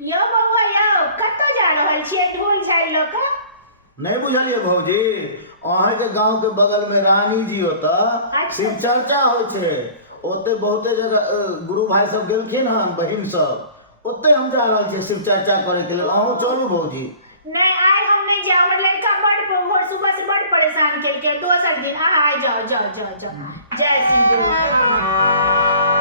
यौ बउआ यौ कतऽ जा रहल छियै ढोल झाड़ि लऽ कऽ? नहीं बुझलिए भौजी, अहाँ के गांव के बगल में रानी जी होता शिव चर्चा होय छे। ओते बहुते जगह गुरु भाई सब गेलखिन हन, बहिन सब ओते हम जा रहल छियै शिव चर्चा करे के लिए। अहूँ चलू भौजी। नहीं आइ हम नहीं जाब, हमर लड़का बड़ भोर सुबह से बड़ परेशान केलकै। दोसर दिन आइ जाओ जाओ जाओ जाओ। जय श्री गुरु।